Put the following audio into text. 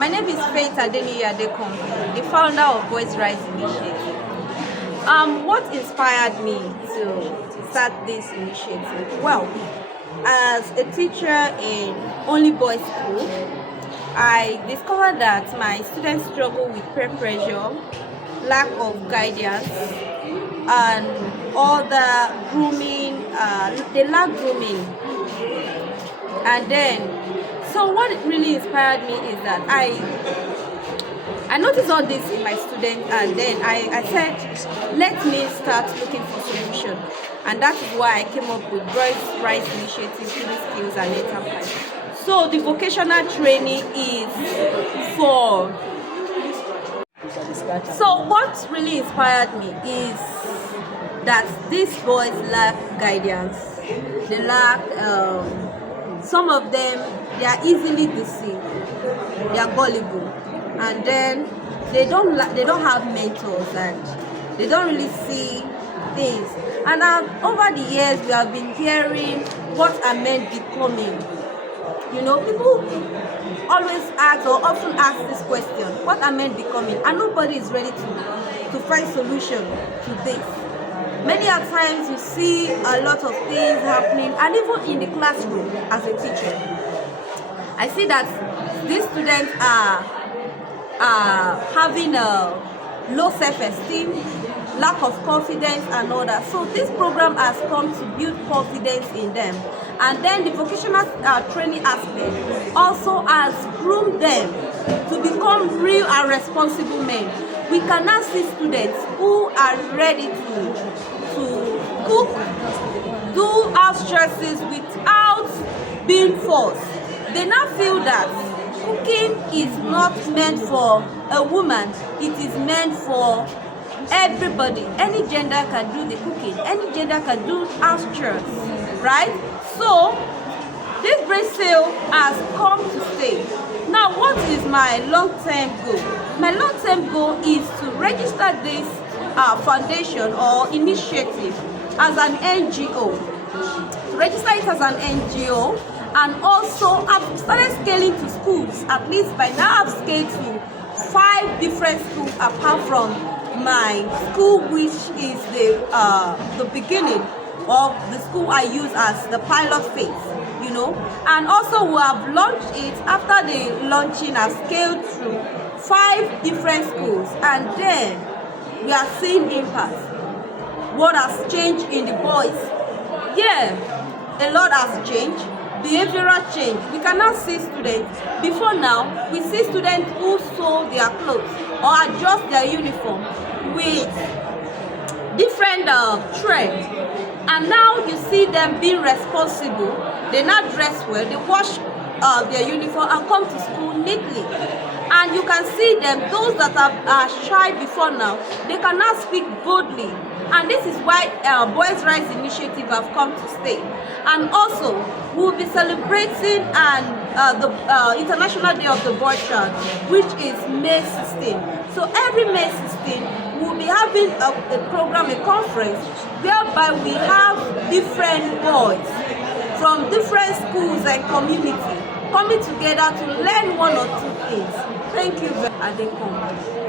My name is Faith Adeniyi, the founder of Boys Rights Initiative. What inspired me to start this initiative? Well, as a teacher in only boys school, I discovered that my students struggle with peer pressure, lack of guidance, and all the grooming. They lack grooming, and then. So what really inspired me is that I noticed all this in my students, and then I said, let me start looking for solution. And that is why I came up with Boys Rights Initiative, Human Skills and Enterprise. So the vocational training is for... So what really inspired me is that these boys lack guidance. They lack... some of them, they are easily deceived, they are gullible, and then they don't have mentors, and they don't really see things. And over the years we have been hearing what are men becoming. You know, people always ask or often ask this question, what are men becoming? And nobody is ready to find solution to this. Many a times you see a lot of things happening, and even in the classroom as a teacher, I see that these students are having a low self-esteem, lack of confidence and all that. So this program has come to build confidence in them. And then the vocational training aspect also has groomed them to become real and responsible men. We can now see students who are ready to cook, do house stresses without being forced. They now feel that cooking is not meant for a woman, it is meant for everybody. Any gender can do the cooking, any gender can do house chores, right? So this BRIGSE sale has come to stay. Now, what is my long-term goal? My long-term goal is to register this foundation or initiative as an NGO. Register it as an NGO, and also I've started scaling to schools. At least by now I've scaled to 5 different schools apart from my school, which is the beginning of the school I use as the pilot phase, you know. And also we have launched it. After the launching, I've scaled through 5 different schools, and then we are seeing impact. What has changed in the boys? Yeah, a lot has changed. Behavioral change. We can now see students. Before now, we see students who sew their clothes or adjust their uniform with different trends. And now you see them being responsible. They now dress well, they wash their uniform and come to school neatly. And you can see them, those that are shy before now, they can now speak boldly. And this is why Boys Rights Initiative have come to stay. And also, we'll be celebrating the International Day of the Boy Child, which is May 16. So every May 16, we'll be having a program, a conference, whereby we have different boys from different schools and community coming together to learn one or two things. Thank you very much.